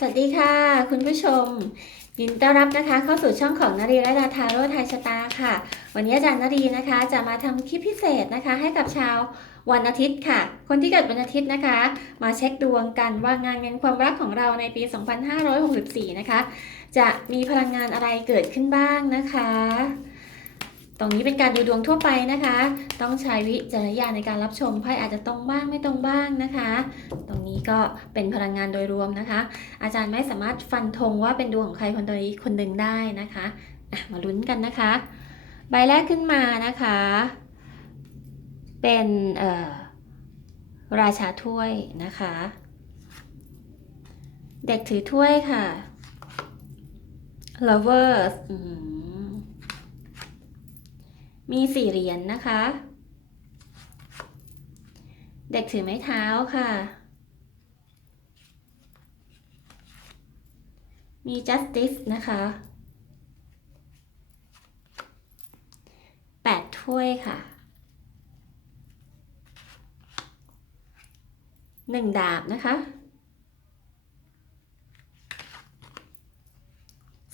สวัสดีค่ะ คุณผู้ชม ยินต้อนรับนะคะ เข้าสู่ช่องของนารีและดาทาโร่ไทยชะตาค่ะ วันนี้อาจารย์นารีนะคะ จะมาทำคลิปพิเศษนะคะ ให้กับชาววันอาทิตย์ค่ะ คนที่เกิดวันอาทิตย์นะคะ มาเช็คดวงกันว่างานเงินความรักของเราในปี 2564 นะคะ จะมีพลังงานอะไรเกิดขึ้นบ้างนะคะ ตรงนี้เป็นการดูดวงทั่วไปนะคะ ต้องใช้วิจารณญาณในการรับชมไพ่อาจจะตรงบ้างไม่ตรงบ้างนะคะ ตรงนี้ก็เป็นพลังงานโดยรวมนะคะ อาจารย์ไม่สามารถฟันธงว่าเป็นดวงของใครคนใดคนหนึ่งได้นะคะะมาลุ้นกันนะคะ ใบแรกขึ้นมานะคะ เป็นราชาถ้วยนะคะ เด็กถือถ้วยค่ะ lovers อืม มีสี่เหรียญนะคะ เด็กถือไม้เท้าค่ะ มี justice นะคะแปดถ้วยค่ะหนึ่งดาบนะคะ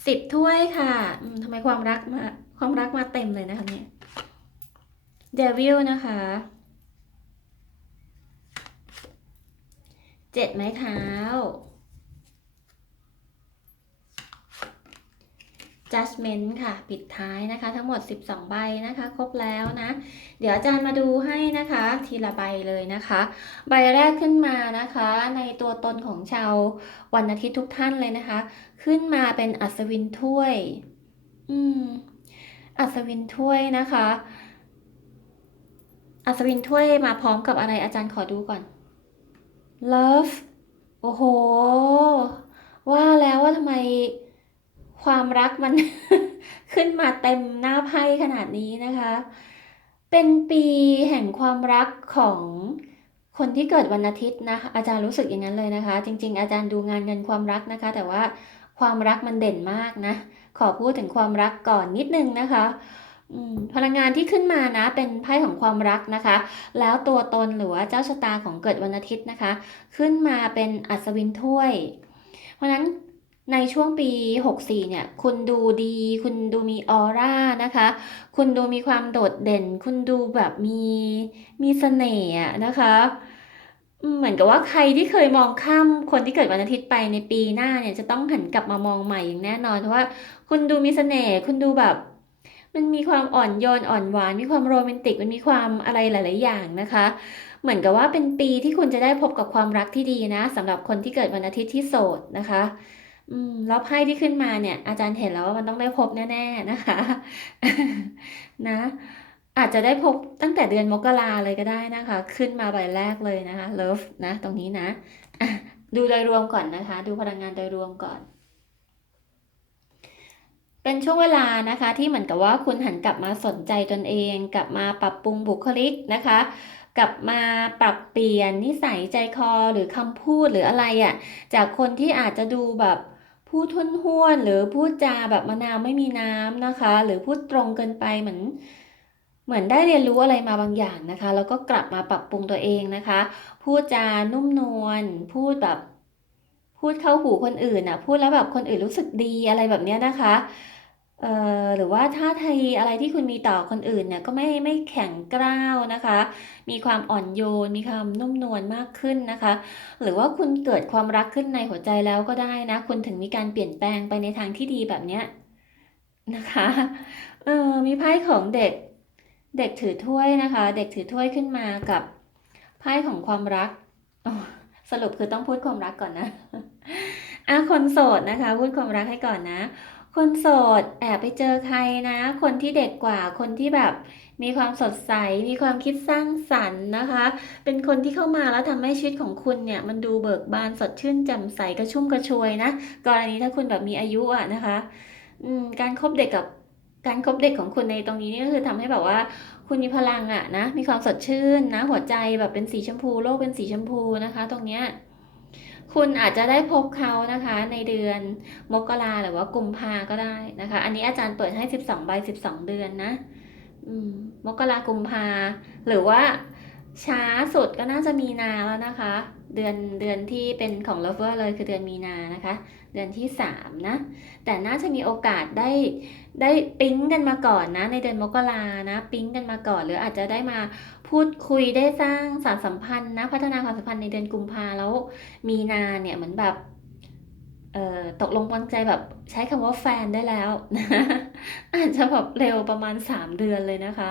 สิบถ้วยค่ะทำไมความรักมาความรักมาเต็มเลยนะคะเนี่ย devil นะคะเจ็ดไม้เท้า judgment ค่ะ ปิดท้ายนะคะ ทั้งหมด 12 ใบนะคะ ครบแล้วนะ เดี๋ยวอาจารย์มาดูให้นะคะ ทีละใบเลยนะคะ ใบแรกขึ้นมานะคะ ในตัวตนของชาววันอาทิตย์ทุกท่านเลยนะคะ ขึ้นมาเป็นอัศวินถ้วย อืม อัศวินถ้วยนะคะ อัศวินถ้วยมาพร้อมกับอะไรอาจารย์ขอดูก่อน love โอ้โห ว่าแล้วว่าทำไมความรักมัน ขึ้นมาเต็มหน้าไพ่ขนาดนี้นะคะ เป็นปีแห่งความรักของคนที่เกิดวันอาทิตย์นะ อาจารย์รู้สึกอย่างนั้นเลยนะคะ จริง ๆ อาจารย์ดูงานเงินความรักนะคะ แต่ว่าความรักมันเด่นมากนะ ขอพูดถึงความรักก่อนนิดนึงนะคะ พลังงานที่ขึ้นมานะเป็นไพ่ของความรักนะคะ แล้วตัวตนหรือว่าเจ้าชะตาของเกิดวันอาทิตย์นะคะ ขึ้นมาเป็นอัศวินถ้วย เพราะฉะนั้นในช่วงปี 64 เนี่ย คุณดูดี คุณดูมีออร่านะคะ คุณดูมีความโดดเด่น คุณดูแบบมีมีเสน่ห์นะคะ เหมือนกับว่าใครที่เคยมองข้ามคนที่เกิดวันอาทิตย์ไปในปีหน้าเนี่ยจะต้องหันกลับมามองใหม่อย่างแน่นอนเพราะว่า คุณดูมีเสน่ห์ คุณดูแบบ มันมีความอ่อนโยนอ่อนหวาน มีความโรแมนติก มันมีความอะไรหลาย ๆ อย่างนะคะ เหมือนกับว่าเป็นปีที่คุณจะได้พบกับความรักที่ดีนะสำหรับคนที่เกิดวันอาทิตย์ที่โสดนะคะอืมแล้วไพ่ที่ขึ้นมาเนี่ย อาจารย์เห็นแล้วว่ามันต้องได้พบแน่ ๆ นะคะ นะ อาจจะได้พบตั้งแต่เดือนมกราเลยก็ได้นะคะ ขึ้นมาใบแรกเลยนะคะ love นะ ตรงนี้นะอะดูโดยรวมก่อนนะคะ ดูพลังงานโดยรวมก่อน เป็นช่วงเวลานะคะที่เหมือนกับว่าคุณหันกลับมาสนใจตนเอง กลับมาปรับปรุงบุคลิกนะคะ กลับมาปรับเปลี่ยนนิสัยใจคอหรือคำพูดหรืออะไรอะ่ะจากคนที่อาจจะดูแบบพูดทุนห้วนหรือพูดจาแบบมะนาวไม่มีน้ำนะคะ หรือพูดตรงเกินไปเหมือนเหมือนได้เรียนรู้อะไรมาบางอย่างนะคะ แล้วก็กลับมาปรับปรุงตัวเองนะคะ พูดจานุ่มนวลพูดแบบ พูดเข้าหูคนอื่นอะ พูดแล้วแบบคนอื่นรู้สึกดีอะไรแบบเนี้ยนะคะ เอ่อหรือว่าท่าทีอะไรที่คุณมีต่อคนอื่นเนี่ยก็ไม่ไม่แข็งกร้าวนะคะ มีความอ่อนโยน มีความนุ่มนวลมากขึ้นนะคะ หรือว่าคุณเกิดความรักขึ้นในหัวใจแล้วก็ได้นะ คุณถึงมีการเปลี่ยนแปลงไปในทางที่ดีแบบเนี้ยนะคะเออมีไพ่ของเด็กเด็กถือถ้วยนะคะ เด็กถือถ้วยขึ้นมากับไพ่ของความรักสรุปคือต้องพูดความรักก่อนนะอะคนโสดนะคะ พูดความรักให้ก่อนนะ คนโสดแอบไปเจอใครนะ คนที่เด็กกว่าคนที่แบบมีความสดใส มีความคิดสร้างสรรค์นะคะ เป็นคนที่เข้ามาแล้วทำให้ชีวิตของคุณเนี่ย มันดูเบิกบานสดชื่นแจ่มใสกระชุ่มกระชวยนะ กรณีถ้าคุณแบบมีอายุอะนะคะอืการคบเด็กกับการคบเด็กของคุณในตรงนี้นี่ก็คือทำให้แบบว่า คุณมีพลังอะนะ มีความสดชื่นนะ หัวใจแบบเป็นสีชมพู โลกเป็นสีชมพูนะคะ ตรงเนี้ย คุณอาจจะได้พบเขานะคะในเดือนมกราหรือว่ากุมภาก็ได้นะคะ อันนี้อาจารย์เปิดให้12ใบ12เดือนนะมกรากุมภาหรือว่าช้าสุดก็น่าจะมีนาแล้วนะคะ เดือนเดือนที่เป็นของ lover เลยคือเดือนมีนานะคะ เดือนที่สามนะแต่น่าจะมีโอกาสได้ได้ปิ๊งกันมาก่อนนะ ในเดือนมกรานะ ปิ๊งกันมาก่อน หรืออาจจะได้มา พูดคุยได้สร้างสารสัมพันธ์นะพัฒนาความสัมพันธ์ในเดือนกุมภาแล้ว มีนาเนี่ยเหมือนแบบเอ่อตกลงวางใจแบบใช้คำว่าแฟนได้แล้วนะอาจจะแบบเร็วประมาณ 3 เดือนเลยนะคะ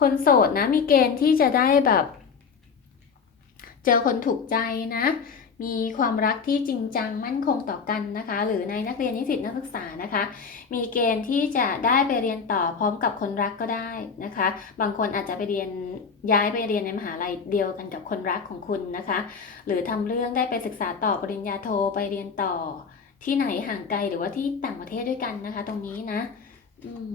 คนโสดนะมีเกณฑ์ที่จะได้แบบ เจอคนถูกใจนะ มีความรักที่จริงจังมั่นคงต่อกันนะคะ หรือในนักเรียนนิสิตนักศึกษานะคะ มีเกณฑ์ที่จะได้ไปเรียนต่อพร้อมกับคนรักก็ได้นะคะ บางคนอาจจะไปเรียนย้ายไปเรียนในมหาลัยเดียวกันกับคนรักของคุณนะคะ หรือทำเรื่องได้ไปศึกษาต่อปริญญาโทไปเรียนต่อที่ไหนห่างไกลหรือว่าที่ต่างประเทศด้วยกันนะคะ ตรงนี้นะอืม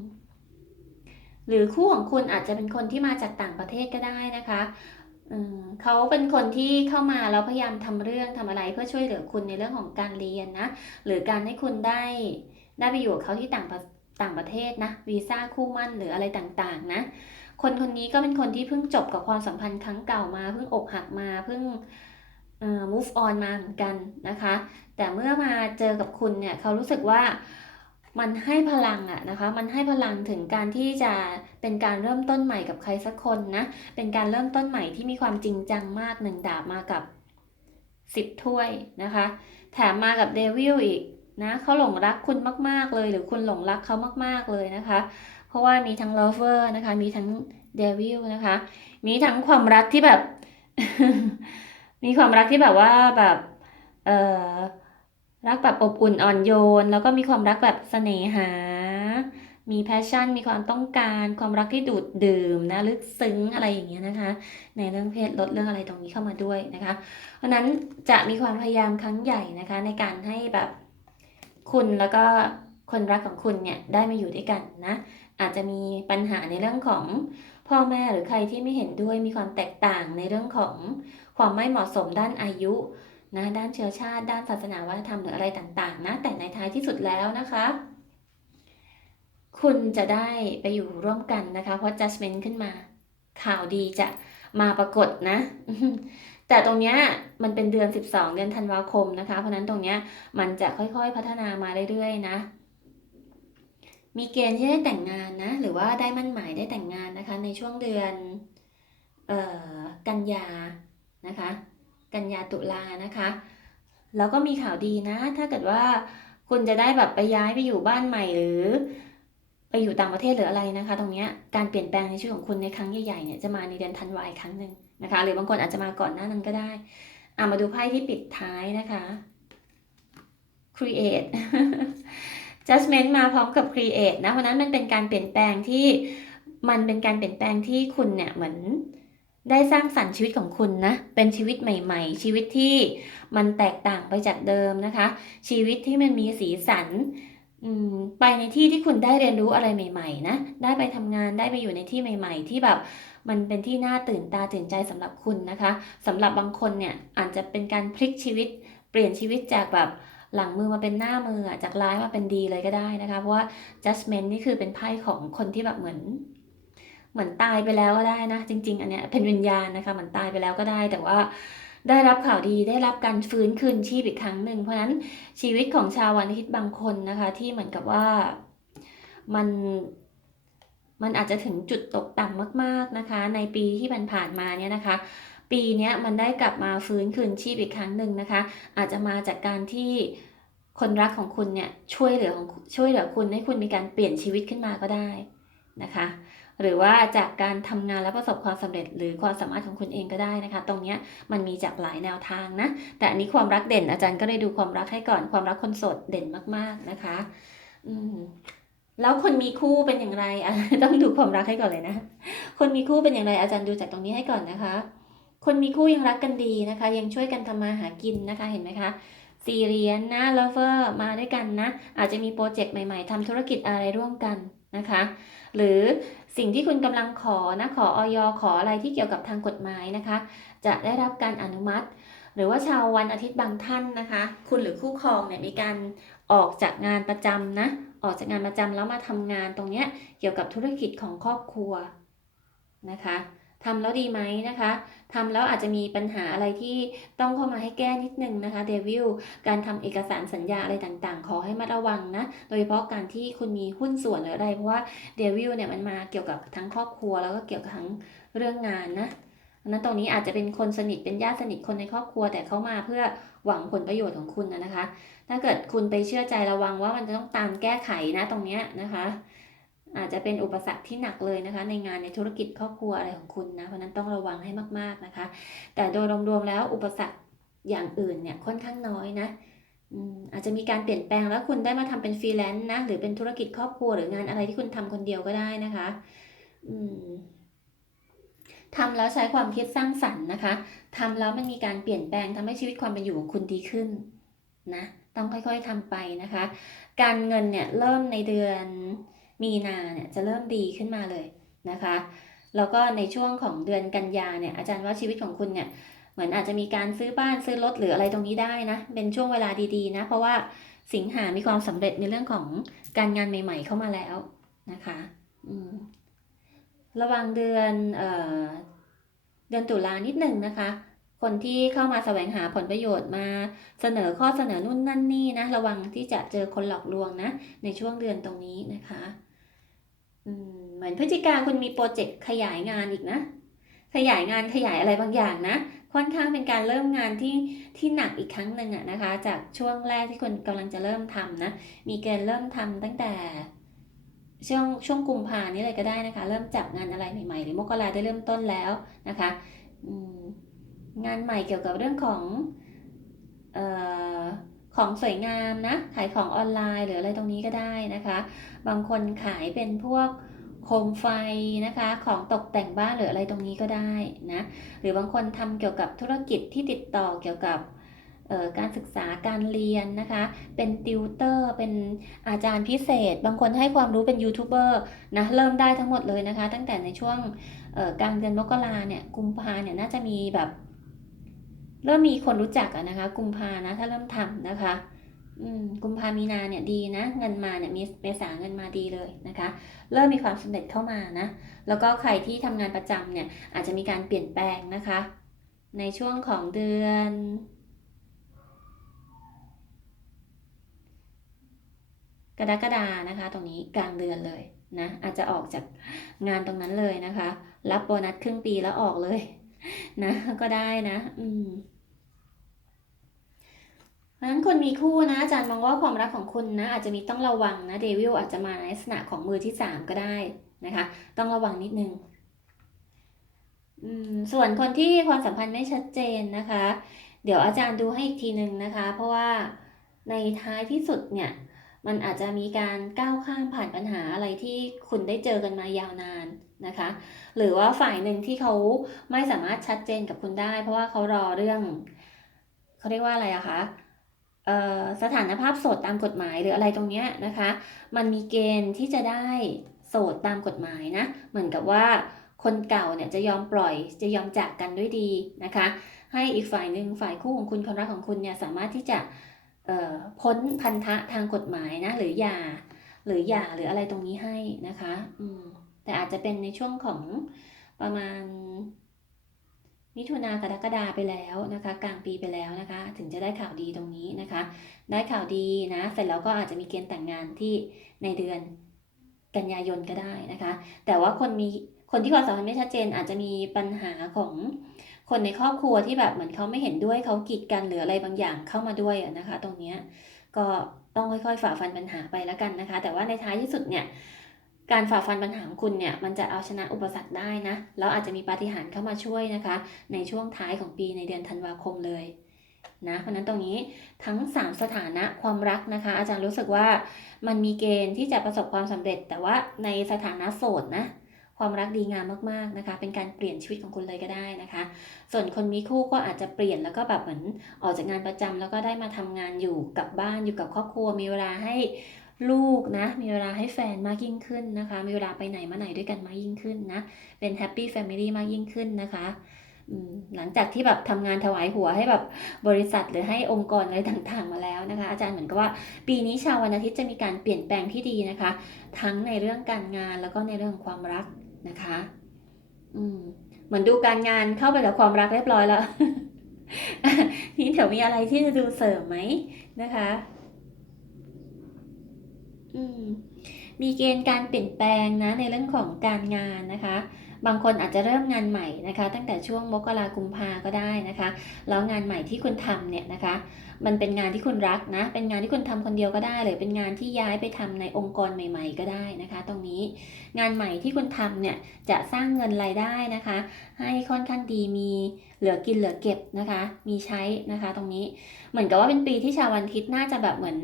หรือคู่ของคุณอาจจะเป็นคนที่มาจากต่างประเทศก็ได้นะคะ อืมเขาเป็นคนที่เข้ามาแล้วพยายามทำเรื่องทำอะไรเพื่อช่วยเหลือคุณในเรื่องของการเรียนนะ หรือการให้คุณได้ ได้ไปอยู่กับเขาที่ต่างประต่างประเทศนะวีซ่าคู่มั่นหรืออะไรต่างๆ นะ คนคนนี้ก็เป็นคนที่เพิ่งจบกับความสัมพันธ์ครั้งเก่ามาเพิ่งอกหักมาเพิ่งเอ่อ move on มาเหมือนกันนะคะ แต่เมื่อมาเจอกับคุณเนี่ยเขารู้สึกว่า มันให้พลังอะนะคะ มันให้พลังถึงการที่จะเป็นการเริ่มต้นใหม่กับใครสักคนนะ เป็นการเริ่มต้นใหม่ที่มีความจริงจังมากหนึ่งดาบมากับสิบถ้วยนะคะ แถมมากับเดวิลอีกนะเขาหลงรักคุณมาก ๆ เลย หรือคุณหลงรักเขามาก ๆ เลยนะคะ เพราะว่ามีทั้ง lover นะคะ มีทั้งเดวิลนะคะ มีทั้งความรักที่แบบ มีความรักที่แบบว่าแบบ เอ่อ รักแบบอบอุ่นอ่อนโยน แล้วก็มีความรักแบบเสน่หา มีแพชชั่น มีความต้องการ ความรักที่ดูดดื่มนะลึกซึ้งอะไรอย่างเงี้ยนะคะ ในเรื่องเพศลดเรื่องอะไรตรงนี้เข้ามาด้วยนะคะ เพราะนั้นจะมีความพยายามครั้งใหญ่นะคะ ในการให้แบบคุณแล้วก็คนรักของคุณเนี่ยได้มาอยู่ด้วยกันนะ อาจจะมีปัญหาในเรื่องของพ่อแม่หรือใครที่ไม่เห็นด้วยมีความแตกต่างในเรื่องของความไม่เหมาะสมด้านอายุ นะด้านเชื้อชาติ ด้านศาสนาวัฒนธรรมหรืออะไรต่างๆนะแต่ในท้ายที่สุดแล้วนะคะ คุณจะได้ไปอยู่ร่วมกันนะคะเพราะ judgment ขึ้นมา ข่าวดีจะมาปรากฏนะ แต่ตรงเนี้ยมันเป็นเดือน 12 เดือนธันวาคมนะคะ เพราะนั้นตรงเนี้ยมันจะค่อยๆพัฒนามาเรื่อยๆนะมีเกณฑ์ที่ได้แต่งงานนะ หรือว่าได้มั่นหมายได้แต่งงานนะคะ ในช่วงเดือนออกันยานะคะ กันยาตุลานะคะ แล้วก็มีข่าวดีนะ ถ้าเกิดว่าคุณจะได้แบบไปย้ายไปอยู่บ้านใหม่หรือ ไปอยู่ต่างประเทศหรืออะไรนะคะ ตรงเนี้ยการเปลี่ยนแปลงในชีวิตของคุณในครั้งใหญ่ๆเนี่ยจะมาในเดือนธันวาคมครั้งหนึ่งนะคะ หรือบางคนอาจจะมาก่อนหน้านั้นก็ได้อะมาดูไพ่ที่ปิดท้ายนะคะ create judgment มาพร้อมกับ create นะเพราะนั้นมันเป็นการเปลี่ยนแปลงที่มันเป็นการเปลี่ยนแปลงที่คุณเนี่ยเหมือน ได้สร้างสรรค์ชีวิตของคุณนะ เป็นชีวิตใหม่ ๆ ชีวิตที่มันแตกต่างไปจากเดิมนะคะ ชีวิตที่มันมีสีสันไปในที่ที่คุณได้เรียนรู้อะไรใหม่ๆนะ ได้ไปทำงานได้ไปอยู่ในที่ใหม่ ๆ ที่แบบมันเป็นที่น่าตื่นตาตื่นใจสำหรับคุณนะคะสำหรับบางคนเนี่ยอาจจะเป็นการพลิกชีวิต เปลี่ยนชีวิตจากแบบหลังมือมาเป็นหน้ามือจากร้ายมาเป็นดีเลยก็ได้นะคะ เพราะว่า judgment นี่คือเป็นไพ่ของคนที่แบบเหมือน เหมือนตายไปแล้วก็ได้นะ จริง ๆ อันเนี้ยเป็นวิญญาณนะคะเหมือนตายไปแล้วก็ได้ แต่ว่าได้รับข่าวดีได้รับการฟื้นคืนชีพอีกครั้งหนึ่งเพราะฉะนั้นชีวิตของชาววันอาทิตย์บางคนนะคะ ที่เหมือนกับว่ามันมันอาจจะถึงจุดตกต่ำมาก ๆนะคะ ในปีที่ผ่านมาเนี่ยนะคะ ปีนี้มันได้กลับมาฟื้นคืนชีพอีกครั้งหนึ่งนะคะ อาจจะมาจากการที่คนรักของคุณเนี่ยช่วยเหลือของช่วยเหลือคุณให้คุณมีการเปลี่ยนชีวิตขึ้นมาก็ได้นะคะ หรือว่าจากการทำงานและประสบความสำเร็จ หรือความสามารถของคุณเองก็ได้นะคะ ตรงนี้มันมีจากหลายแนวทางนะ แต่อันนี้ความรักเด่นอาจารย์ก็เลยดูความรักให้ก่อนความรักคนโสดเด่นมากๆนะคะอืมแล้วคนมีคู่เป็นอย่างไรต้องดูความรักให้ก่อนเลยนะ คนมีคู่เป็นอย่างไรอาจารย์ดูจากตรงนี้ให้ก่อนนะคะ คนมีคู่ยังรักกันดีนะคะ ยังช่วยกันทำมาหากินนะคะเห็นไหมคะสี่เรียญนะ lover มาด้วยกันนะ อาจจะมีโปรเจกต์ใหม่ ๆทำธุรกิจอะไรร่วมกัน นะคะ หรือสิ่งที่คุณกำลังขอนะขอออยขออะไรที่เกี่ยวกับทางกฎหมายนะคะ จะได้รับการอนุมัติ หรือว่าชาววันอาทิตย์บางท่านนะคะ คุณหรือคู่ครองเนี่ยมีการออกจากงานประจำนะออกจากงานประจำแล้วมาทำงานตรงเนี้ยเกี่ยวกับธุรกิจของครอบครัวนะคะ ทำแล้วดีไหมนะคะทำแล้วอาจจะมีปัญหาอะไรที่ต้องเข้ามาให้แก้นิดนึงนะคะเดวิลการทำเอกสารสัญญาอะไรต่างๆ ขอให้มาระวังนะ โดยเฉพาะการที่คุณมีหุ้นส่วนหรืออะไร เพราะว่าเดวิลเนี่ยมันมาเกี่ยวกับทั้งครอบครัวแล้วก็เกี่ยวกับทั้งเรื่องงานนะดังนั้นตรงนี้อาจจะเป็นคนสนิทเป็นญาติสนิทคนในครอบครัว แต่เขามาเพื่อหวังผลประโยชน์ของคุณนะนะคะ ถ้าเกิดคุณไปเชื่อใจระวังว่ามันจะต้องตามแก้ไขนะตรงเนี้ยนะคะ อาจจะเป็นอุปสรรคที่หนักเลยนะคะ ในงานในธุรกิจครอบครัวอะไรของคุณนะเพราะนั้นต้องระวังให้มากๆนะคะ แต่โดยรวมๆแล้วอุปสรรคอย่างอื่นเนี่ยค่อนข้างน้อยนะอาจจะมีการเปลี่ยนแปลงแล้วคุณได้มาทำเป็นฟรีแลนซ์นะหรือเป็นธุรกิจครอบครัวหรืองานอะไรที่คุณทำคนเดียวก็ได้นะคะอืมทำแล้วใช้ความคิดสร้างสรรค์นะคะทำแล้วมันมีการเปลี่ยนแปลงทำให้ชีวิตความเป็นอยู่ของคุณดีขึ้นนะต้องค่อยๆทำไปนะคะ การเงินเนี่ยเริ่มในเดือน มีนาเนี่ยจะเริ่มดีขึ้นมาเลยนะคะ แล้วก็ในช่วงของเดือนกันยาเนี่ยอาจารย์ว่าชีวิตของคุณเนี่ยเหมือนอาจจะมีการซื้อบ้านซื้อรถหรืออะไรตรงนี้ได้นะเป็นช่วงเวลาดีๆนะเพราะว่าสิงหามีความสำเร็จในเรื่องของการงานใหม่ ๆ เข้ามาแล้วนะคะระวังเดือนเออเดือนตุลานิดหนึ่งนะคะ คนที่เข้ามาแสวงหาผลประโยชน์มาเสนอข้อเสนอนู่นนั่นนี่นะ ระวังที่จะเจอคนหลอกลวงนะ ในช่วงเดือนตรงนี้นะคะ เหมือนพฤศจิกาคุณมีโปรเจกต์ขยายงานอีกนะ ขยายงานขยายอะไรบางอย่างนะ ค่อนข้างเป็นการเริ่มงานที่ที่หนักอีกครั้งหนึ่งอะนะคะ จากช่วงแรกที่คุณกำลังจะเริ่มทำนะ มีเกณฑ์เริ่มทำตั้งแต่ ช่วงช่วงกุมภานี้เลยก็ได้นะคะ เริ่มจับงานอะไรใหม่ๆ หรือมกราได้เริ่มต้นแล้วนะคะงานใหม่เกี่ยวกับเรื่องของเออ ของสวยงามนะ ขายของออนไลน์หรืออะไรตรงนี้ก็ได้นะคะ บางคนขายเป็นพวกโคมไฟนะคะ ของตกแต่งบ้านหรืออะไรตรงนี้ก็ได้นะ หรือบางคนทำเกี่ยวกับธุรกิจที่ติดต่อเกี่ยวกับการศึกษาการเรียนนะคะ เป็นติวเตอร์ เป็นอาจารย์พิเศษ บางคนให้ความรู้เป็นยูทูบเบอร์นะ เริ่มได้ทั้งหมดเลยนะคะ ตั้งแต่ในช่วงกลางเดือนมกราเนี่ย กุมภาเนี่ยน่าจะมีแบบ เริ่มมีคนรู้จักอะนะคะ กุมภานะ ถ้าเริ่มทำนะคะ อืมกุมภามีนาเนี่ยดีนะ เงินมาเนี่ยมีเมษาเงินมาดีเลยนะคะ เริ่มมีความสำเร็จเข้ามานะ แล้วก็ใครที่ทำงานประจำเนี่ยอาจจะมีการเปลี่ยนแปลงนะคะ ในช่วงของเดือนกรกฎานะคะ ตรงนี้กลางเดือนเลยนะ อาจจะออกจากงานตรงนั้นเลยนะคะ รับโบนัสครึ่งปีแล้วออกเลย นะก็ได้นะ อืมเพราะฉะนั้นคนมีคู่นะอาจารย์มองว่าความรักของคุณนะ อาจจะมีต้องระวังนะเดวิลอาจจะมาในลักษณะของมือที่สามก็ได้นะคะ ต้องระวังนิดนึงส่วนคนที่ความสัมพันธ์ไม่ชัดเจนนะคะ เดี๋ยวอาจารย์ดูให้อีกทีหนึ่งนะคะ เพราะว่าในท้ายที่สุดเนี่ย มันอาจจะมีการก้าวข้ามผ่านปัญหาอะไรที่คุณได้เจอกันมายาวนานนะคะ หรือว่าฝ่ายหนึ่งที่เขาไม่สามารถชัดเจนกับคุณได้ เพราะว่าเขารอเรื่องเขาเรียกว่าอะไรอะคะสถานภาพโสดตามกฎหมายหรืออะไรตรงเนี้ยนะคะ มันมีเกณฑ์ที่จะได้โสดตามกฎหมายนะ เหมือนกับว่าคนเก่าเนี่ยจะยอมปล่อยจะยอมจากกันด้วยดีนะคะ ให้อีกฝ่ายหนึ่งฝ่ายคู่ของคุณคนรักของคุณเนี่ยสามารถที่จะ พ้นพันธะทางกฎหมายนะหรือหย่าหรือหย่าหรืออะไรตรงนี้ให้นะคะอืมแต่อาจจะเป็นในช่วงของประมาณมิถุนากรกฎาไปแล้วนะคะกลางปีไปแล้วนะคะ ถึงจะได้ข่าวดีตรงนี้นะคะ ได้ข่าวดีนะเสร็จแล้วก็อาจจะมีเกณฑ์แต่งงานที่ในเดือนกันยายนก็ได้นะคะ แต่ว่าคนมีคนที่ความสัมพันธ์ไม่ชัดเจนอาจจะมีปัญหาของ คนในครอบครัวที่แบบเหมือนเขาไม่เห็นด้วยเขากีดกันหรืออะไรบางอย่างเข้ามาด้วยนะคะ ตรงนี้ก็ต้องค่อยๆฝ่าฟันปัญหาไปแล้วกันนะคะ แต่ว่าในท้ายที่สุดเนี่ยการฝ่าฟันปัญหาของคุณเนี่ยมันจะเอาชนะอุปสรรคได้นะแล้วอาจจะมีปาฏิหาริย์เข้ามาช่วยนะคะ ในช่วงท้ายของปีในเดือนธันวาคมเลยนะเพราะนั้นตรงนี้ทั้ง 3 สถานะความรักนะคะ อาจารย์รู้สึกว่ามันมีเกณฑ์ที่จะประสบความสำเร็จ แต่ว่าในสถานะโสดนะ ความรักดีงามมากๆนะคะ เป็นการเปลี่ยนชีวิตของคุณเลยก็ได้นะคะ ส่วนคนมีคู่ก็อาจจะเปลี่ยนแล้วก็แบบเหมือนออกจากงานประจำแล้วก็ได้มาทำงานอยู่กับบ้านอยู่กับครอบครัว มีเวลาให้ลูกนะ มีเวลาให้แฟนมากยิ่งขึ้นนะคะ มีเวลาไปไหนมาไหนด้วยกันมากยิ่งขึ้นนะ เป็นแฮปปี้แฟมิลี่มากยิ่งขึ้นนะคะหลังจากที่แบบทำงานถวายหัวให้แบบบริษัทหรือให้องค์กรอะไรต่างๆมาแล้วนะคะ อาจารย์เหมือนกับว่าปีนี้ชาววันอาทิตย์จะมีการเปลี่ยนแปลงที่ดีนะคะ ทั้งในเรื่องการงานแล้วก็ในเรื่องความรัก นะคะอืมเหมือนดูการงานเข้าไปกับความรักเรียบร้อยแล้ว นี่เดี๋ยวมีอะไรที่จะดูเสริมไหมนะคะ อืมมีเกณฑ์การเปลี่ยนแปลงนะในเรื่องของการงานนะคะ บางคนอาจจะเริ่มงานใหม่นะคะ ตั้งแต่ช่วงมกรากุมภาก็ได้นะคะ แล้วงานใหม่ที่คุณทำเนี่ยนะคะ มันเป็นงานที่คุณรักนะ เป็นงานที่คุณทำคนเดียวก็ได้หรือเป็นงานที่ย้ายไปทำในองค์กรใหม่ ๆ ก็ได้นะคะ ตรงนี้งานใหม่ที่คุณทำเนี่ยจะสร้างเงินรายได้นะคะ ให้ค่อนข้างดีมีเหลือกินเหลือเก็บนะคะ มีใช้นะคะ ตรงนี้เหมือนกับว่าเป็นปีที่ชาววันอาทิตย์น่าจะแบบเหมือน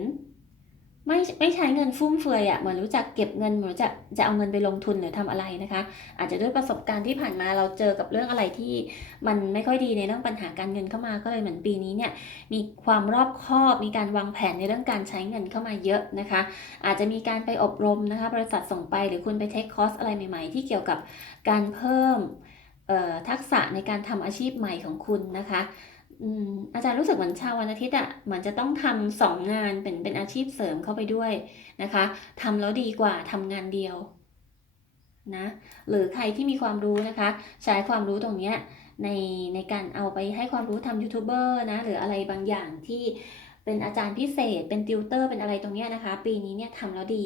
ไม่ไม่ใช้เงินฟุ่มเฟือยอะ่ะเหมือนรู้จักเก็บเงินเหมือนจักจะเอาเงินไปลงทุนหรือทำอะไรนะคะ อาจจะด้วยประสบการณ์ที่ผ่านมาเราเจอกับเรื่องอะไรที่มันไม่ค่อยดีในเรื่องปัญหาการเงินเข้ามาก็เลยเหมือนปีนี้เนี่ยมีความรอบคอบมีการวางแผนในเรื่องการใช้เงินเข้ามาเยอะนะคะ อาจจะมีการไปอบรมนะคะบริษัทส่งไปหรือคุณไปเทคคอร์สอะไรใหม่ ๆ ที่เกี่ยวกับการเพิ่มเอ่อทักษะในการทำอาชีพใหม่ของคุณนะคะ อืมอาจารย์รู้สึกเหมือนชาววันอาทิตย์อะเหมือนจะต้องทำสองงานเป็นเป็นอาชีพเสริมเข้าไปด้วยนะคะทำแล้วดีกว่าทำงานเดียวนะหรือใครที่มีความรู้นะคะ ใช้ความรู้ตรงเนี้ยในในการเอาไปให้ความรู้ทำยูทูบเบอร์นะหรืออะไรบางอย่างที่เป็นอาจารย์พิเศษ เป็นติวเตอร์เป็นอะไรตรงเนี้ยนะคะ ปีนี้เนี่ยทำแล้วดี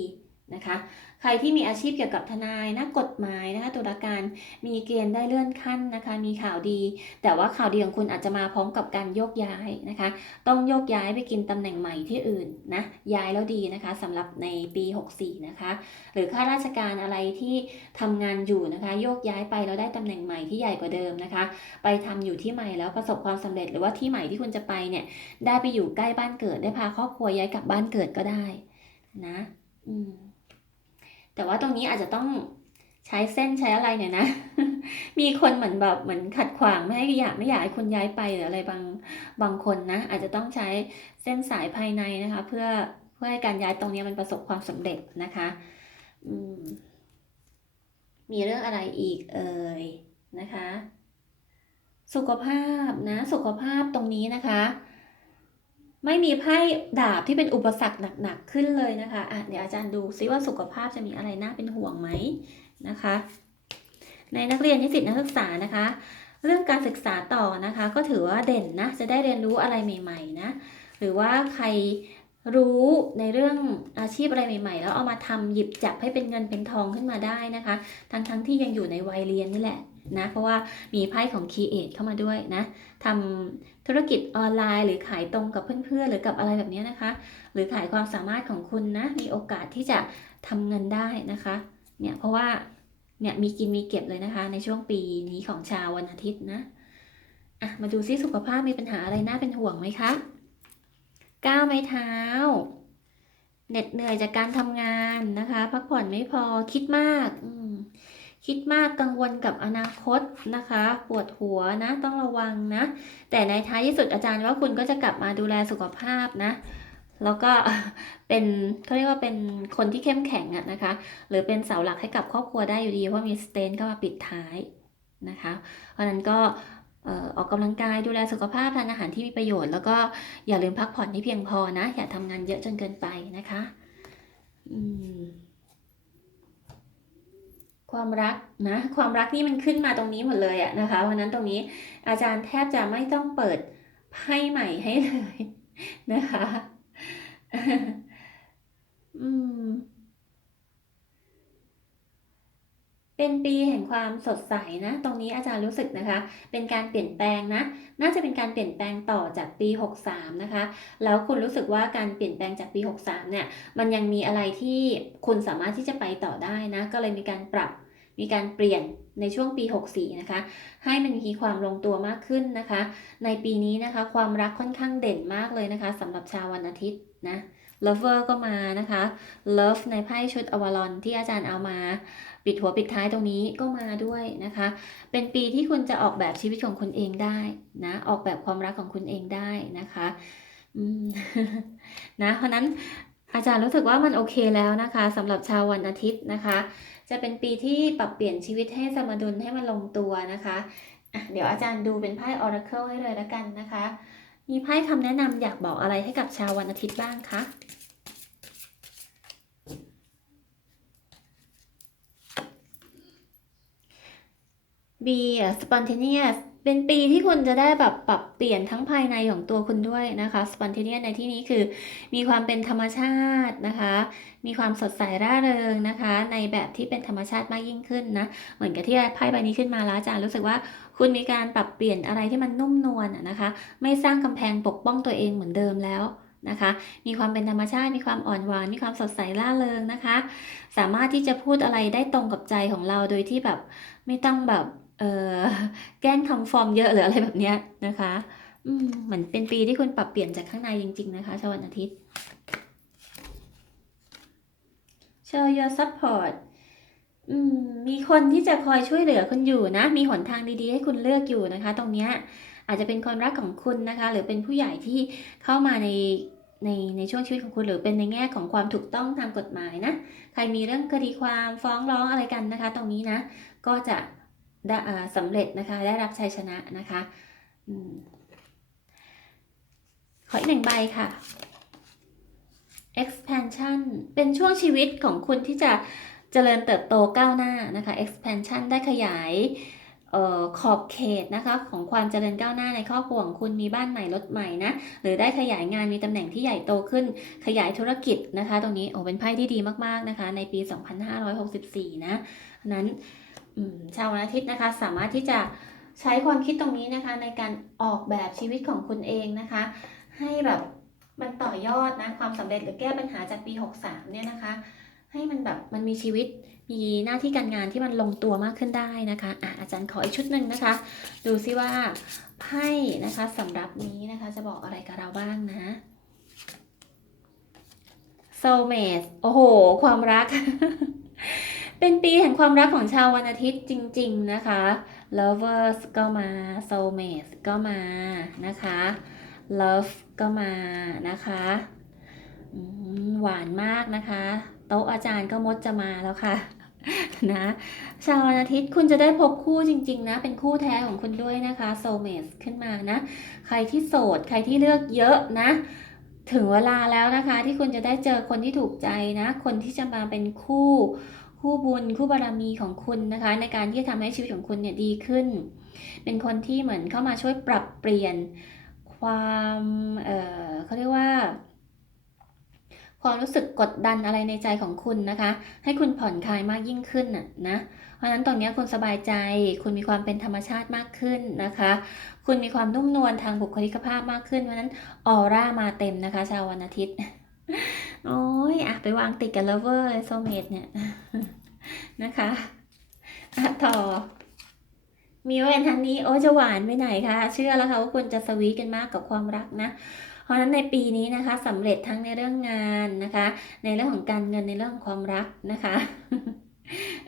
นะคะ ใครที่มีอาชีพเกี่ยวกับทนายนักกฎหมายนะคะตุลาการมีเกณฑ์ได้เลื่อนขั้นนะคะ มีข่าวดี แต่ว่าข่าวดีของคุณอาจจะมาพร้อมกับการโยกย้ายนะคะ ต้องโยกย้ายไปกินตำแหน่งใหม่ที่อื่นนะย้ายแล้วดีนะคะสำหรับในปี 64 นะคะ หรือข้าราชการอะไรที่ทำงานอยู่นะคะ โยกย้ายไปแล้วได้ตำแหน่งใหม่ที่ใหญ่กว่าเดิมนะคะ ไปทำอยู่ที่ใหม่แล้วประสบความสำเร็จหรือว่าที่ใหม่ที่คุณจะไปเนี่ยได้ไปอยู่ใกล้บ้านเกิดได้พาครอบครัวย้ายกลับบ้านเกิดก็ได้นะ อืม แต่ว่าตรงนี้อาจจะต้องใช้เส้นใช้อะไรหน่อยนะ มีคนเหมือนแบบเหมือนขัดขวางไม่ให้อยากไม่อยากให้คุณย้ายไปหรืออะไรบางบางคนนะ อาจจะต้องใช้เส้นสายภายในนะคะ เพื่อเพื่อให้การย้ายตรงนี้มันประสบความสำเร็จนะคะมมีเรื่องอะไรอีกเอ่ยนะคะ สุขภาพนะสุขภาพตรงนี้นะคะ ไม่มีไพ่ดาบที่เป็นอุปสรรคหนักๆขึ้นเลยนะคะอะเดี๋ยวอาจารย์ดูซิว่าสุขภาพจะมีอะไรน่าเป็นห่วงไหมนะคะ ในนักเรียนนิสิตนักศึกษานะคะ เรื่องการศึกษาต่อนะคะ ก็ถือว่าเด่นนะจะได้เรียนรู้อะไรใหม่ๆนะหรือว่าใครรู้ในเรื่องอาชีพอะไรใหม่ ๆ แล้วเอามาทำหยิบจับให้เป็นเงินเป็นทองขึ้นมาได้นะคะ ทั้งๆที่ยังอยู่ในวัยเรียนนี่แหละ นะเพราะว่ามีไพ่ของ Create เข้ามาด้วยนะทำธุรกิจออนไลน์ หรือขายตรงกับเพื่อนๆ หรือกับอะไรแบบนี้นะคะ หรือขายความสามารถของคุณนะมีโอกาสที่จะทำเงินได้นะคะเนี่ยเพราะว่าเนี่ยมีกินมีเก็บเลยนะคะ ในช่วงปีนี้ของชาววันอาทิตย์นะอะมาดูซิสุขภาพมีปัญหาอะไรน่าเป็นห่วงไหมคะก้าวไม้เท้าเหน็ดเหนื่อยจากการทำงานนะคะ พักผ่อนไม่พอคิดมากอืม คิดมากกังวลกับอนาคตนะคะ ปวดหัวนะ ต้องระวังนะ แต่ในท้ายที่สุดอาจารย์ว่าคุณก็จะกลับมาดูแลสุขภาพนะ แล้วก็เป็นเขาเรียกว่าเป็นคนที่เข้มแข็งอะนะคะ หรือเป็นเสาหลักให้กับครอบครัวได้อยู่ดี เพราะมีสเตนเข้ามาปิดท้ายนะคะ เพราะนั้นก็ออออกกำลังกายดูแลสุขภาพทานอาหารที่มีประโยชน์ แล้วก็อย่าลืมพักผ่อนให้เพียงพอนะ อย่าทำงานเยอะจนเกินไปนะคะ อืม ความรักนะความรักนี่มันขึ้นมาตรงนี้หมดเลยอะนะคะเพราะนั้นตรงนี้อาจารย์แทบจะไม่ต้องเปิดไพ่ใหม่ให้เลยนะคะ อืม เป็นปีแห่งความสดใสนะ ตรงนี้อาจารย์รู้สึกนะคะ เป็นการเปลี่ยนแปลงนะ น่าจะเป็นการเปลี่ยนแปลงต่อจากปี 63 นะคะ แล้วคุณรู้สึกว่าการเปลี่ยนแปลงจากปี 63 เนี่ย มันยังมีอะไรที่คุณสามารถที่จะไปต่อได้นะ ก็เลยมีการปรับ มีการเปลี่ยนในช่วงปี 64 นะคะ ให้มันมีความลงตัวมากขึ้นนะคะ ในปีนี้นะคะ ความรักค่อนข้างเด่นมากเลยนะคะสำหรับชาววันอาทิตย์นะ lover ก็มานะคะ love ในไพ่ชุดอวารอนที่อาจารย์เอามา ปิดหัวปิดท้ายตรงนี้ก็มาด้วยนะคะ เป็นปีที่คุณจะออกแบบชีวิตของคุณเองได้นะ ออกแบบความรักของคุณเองได้นะคะนะ เพราะนั้นอาจารย์รู้สึกว่ามันโอเคแล้วนะคะสำหรับชาววันอาทิตย์นะคะ จะเป็นปีที่ปรับเปลี่ยนชีวิตให้สมดุลให้มันลงตัวนะคะะเดี๋ยวอาจารย์ดูเป็นไพ่ Oracle ให้เลยแล้วกันนะคะ มีไพ่คำแนะนำอยากบอกอะไรให้กับชาววันอาทิตย์บ้างคะบ be spontaneous เป็นปีที่คุณจะได้แบบปรับเปลี่ยนทั้งภายในของตัวคุณด้วยนะคะ spontaneous ในที่นี้คือ มีความเป็นธรรมชาตินะคะ มีความสดใสร่าเริงนะคะ ในแบบที่เป็นธรรมชาติมากยิ่งขึ้นนะ เหมือนกับที่ไพ่ใบนี้ขึ้นมาแล้วอาจารย์รู้สึกว่า คุณมีการปรับเปลี่ยนอะไรที่มันนุ่มนวลอะนะคะ ไม่สร้างกำแพงปกป้องตัวเองเหมือนเดิมแล้วนะคะ มีความเป็นธรรมชาติ มีความอ่อนหวาน มีความสดใสร่าเริงนะคะ สามารถที่จะพูดอะไรได้ตรงกับใจของเราโดยที่แบบไม่ต้องแบบเออแกล้งทำฟอร์มเยอะหรืออะไรแบบเนี้ยนะคะเหมือนเป็นปีที่คุณปรับเปลี่ยนจากข้างในจริง ๆ นะคะชาววันอาทิตย์ show your support อืม มีคนที่จะคอยช่วยเหลือคุณอยู่นะ มีหนทางดีๆ ให้คุณเลือกอยู่นะคะ ตรงเนี้ยอาจจะเป็นความรักของคุณนะคะ หรือเป็นผู้ใหญ่ที่เข้ามาในในในช่วงชีวิตของคุณหรือเป็นในแง่ของความถูกต้องทางกฎหมายนะ ใครมีเรื่องคดีความฟ้องร้องอะไรกันนะคะ ตรงนี้นะ ก็จะได้สำเร็จนะคะ ได้รับชัยชนะนะคะอืมขออีกหนึ่งใบค่ะ expansion เป็นช่วงชีวิตของคุณที่จะ เจริญเติบโตก้าวหน้านะคะ expansion ได้ขยายออขอบเขตนะคะของความเจริญก้าวหน้าในครอบครัวของคุณมีบ้านใหม่รถใหม่นะหรือได้ขยายงานมีตำแหน่งที่ใหญ่โตขึ้น ขยายธุรกิจนะคะ ตรงนี้โอ้เป็นไพ่ที่ดีมากๆนะคะ ในปี 2564 นะนั้นชาววันอาทิตย์นะคะสามารถที่จะใช้ความคิดตรงนี้นะคะ ในการออกแบบชีวิตของคุณเองนะคะ ให้แบบมันต่อยอดนะความสำเร็จหรือแก้ปัญหาจากปี 63 เนี่ยนะคะ ให้มันแบบมันมีชีวิตมีหน้าที่การงานที่มันลงตัวมากขึ้นได้นะคะอะอาจารย์ขออีกชุดหนึ่งนะคะ ดูซิว่าไพ่นะคะสำหรับนี้นะคะจะบอกอะไรกับเราบ้างนะ soulmate โอ้โห ความรัก เป็นปีแห่งความรักของชาววันอาทิตย์จริง ๆนะคะ lovers ก็มา soulmate ก็มานะคะ love ก็มานะคะหวานมากนะคะ โต๊ะอาจารย์ก็มดจะมาแล้วค่ะนะชาววันอาทิตย์คุณจะได้พบคู่จริง ๆ นะ เป็นคู่แท้ของคุณด้วยนะคะ soulmate ขึ้นมานะ ใครที่โสด ใครที่เลือกเยอะนะ ถึงเวลาแล้วนะคะ ที่คุณจะได้เจอคนที่ถูกใจนะ คนที่จะมาเป็นคู่คู่บุญคู่บารมีของคุณนะคะ ในการที่จะทำให้ชีวิตของคุณเนี่ยดีขึ้น เป็นคนที่เหมือนเข้ามาช่วยปรับเปลี่ยนความเออเขาเรียกว่า ความรู้สึกกดดันอะไรในใจของคุณนะคะ ให้คุณผ่อนคลายมากยิ่งขึ้นน่ะนะ เพราะนั้นตรงเนี้คุณสบายใจ คุณมีความเป็นธรรมชาติมากขึ้นนะคะ คุณมีความนุ่มนวลทางบุคลิกภาพมากขึ้น เพราะนั้นออร่ามาเต็มนะคะชาววันอาทิตย์ โอ้ยอะไปวางติดกับ lover เลยโซเมดเนี่ยนะคะอะต่อมีเวนทันนี้โอ้จะหวานไปไหนคะ เชื่อแล้วค่ะว่าคุณจะสวีทกันมากกับความรักนะ เพราะฉะนั้นในปีนี้นะคะสำเร็จทั้งในเรื่องงานนะคะ ในเรื่องของการเงินในเรื่องของความรักนะคะ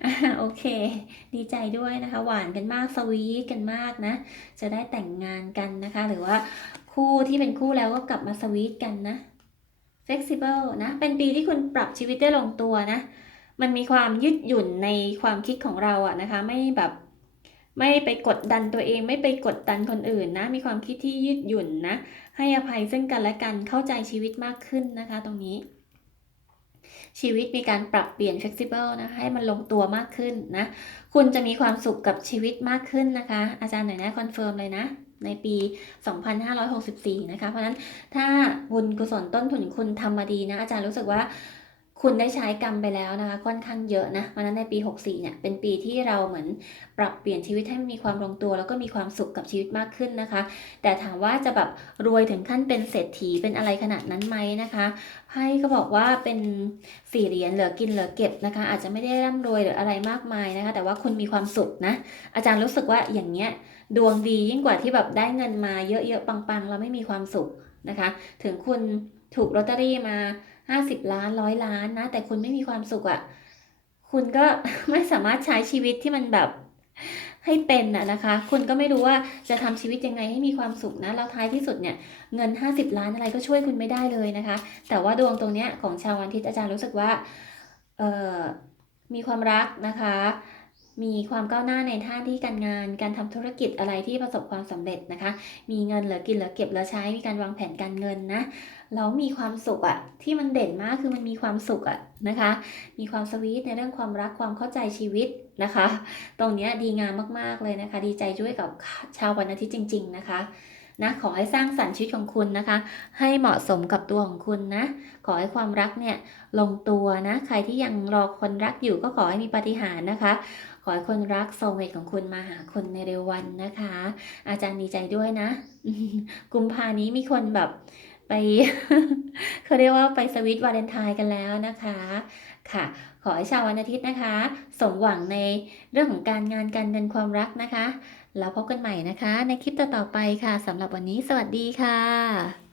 อะโอเค ดีใจด้วยนะคะ หวานกันมากสวีทกันมากนะ จะได้แต่งงานกันนะคะ หรือว่าคู่ที่เป็นคู่แล้วก็กลับมาสวีทกันนะ flexible นะ เป็นปีที่คุณปรับชีวิตได้ลงตัวนะ มันมีความยืดหยุ่นในความคิดของเราอะนะคะ ไม่แบบ ไม่ไปกดดันตัวเองไม่ไปกดดันคนอื่นนะ มีความคิดที่ยืดหยุ่นนะ ให้อภัยซึ่งกันและกันเข้าใจชีวิตมากขึ้นนะคะ ตรงนี้ ชีวิตมีการปรับเปลี่ยน flexible นะคะให้มันลงตัวมากขึ้นนะ คุณจะมีความสุขกับชีวิตมากขึ้นนะคะ อาจารย์หน่อยนะคอนเฟิร์มเลยนะในปี 2564 นะคะ เพราะฉะนั้นถ้าบุญกุศลต้นทุนคุณทำมาดีนะ อาจารย์รู้สึกว่า คุณได้ใช้กรรมไปแล้วนะคะค่อนข้างเยอะนะเพราะฉะนั้นในปี 64เนี่ยเป็นปีที่เราเหมือนปรับเปลี่ยนชีวิตให้มีความลงตัว แล้วก็มีความสุขกับชีวิตมากขึ้นนะคะ แต่ถามว่าจะแบบรวยถึงขั้นเป็นเศรษฐีเป็นอะไรขนาดนั้นไหมนะคะไพ่ก็บอกว่าเป็นสี่เหรียญเหลือกินเหลือเก็บนะคะ อาจจะไม่ได้ร่ำรวยหรืออะไรมากมายนะคะ แต่ว่าคุณมีความสุขนะ อาจารย์รู้สึกว่าอย่างเงี้ยดวงดียิ่งกว่าที่แบบได้เงินมาเยอะๆปังๆ เราไม่มีความสุขนะคะ ถึงคุณถูกลอตเตอรี่มา้าสิบล้านร้อยล้านนะ แต่คุณไม่มีความสุขอะ่ะ คุณก็ไม่สามารถใช้ชีวิตที่มันแบบให้เป็นอะนะคะ คุณก็ไม่รู้ว่าจะทำชีวิตยังไงให้มีความสุขนะ แล้วท้ายที่สุดเนี่ยเงิน 50 ล้านอะไรก็ช่วยคุณไม่ได้เลยนะคะ แต่ว่าดวงตรงเนี้ยของชาววันอาทิตย์อาจารย์รู้สึกว่าเออมีความรักนะคะ มีความก้าวหน้าในท่าที่การงาน การทำธุรกิจอะไรที่ประสบความสำเร็จนะคะ มีเงินเหลือกินเหลือเก็บเหลือใช้ มีการวางแผนการเงินนะ แล้วมีความสุขอะที่มันเด่นมากคือมันมีความสุขอะนะคะ มีความสวีทในเรื่องความรักความเข้าใจชีวิตนะคะ ตรงนี้ดีงามมากๆเลยนะคะ ดีใจด้วยกับชาววันอาทิตย์จริง ๆ นะคะนะขอให้สร้างสรรค์ชีวิตของคุณนะคะ ให้เหมาะสมกับตัวของคุณนะ ขอให้ความรักเนี่ยลงตัวนะ ใครที่ยังรอคนรักอยู่ก็ขอให้มีปาฏิหารนะคะ อให้คนรักโซลเมตของคุณมาหาคุณในเร็ววันนะคะ อาจารย์ดีใจด้วยนะ กุมภานี้มีคนแบบไปเขาเรียกว่าไปสวิตวาเลนไทน์กันแล้วนะคะค่ะ ขอให้ชาววันอาทิตย์นะคะ สมหวังในเรื่องของการงานการเงินความรักนะคะ แล้วพบกันใหม่นะคะ ในคลิปต่อๆไปค่ะสำหรับวันนี้สวัสดีค่ะ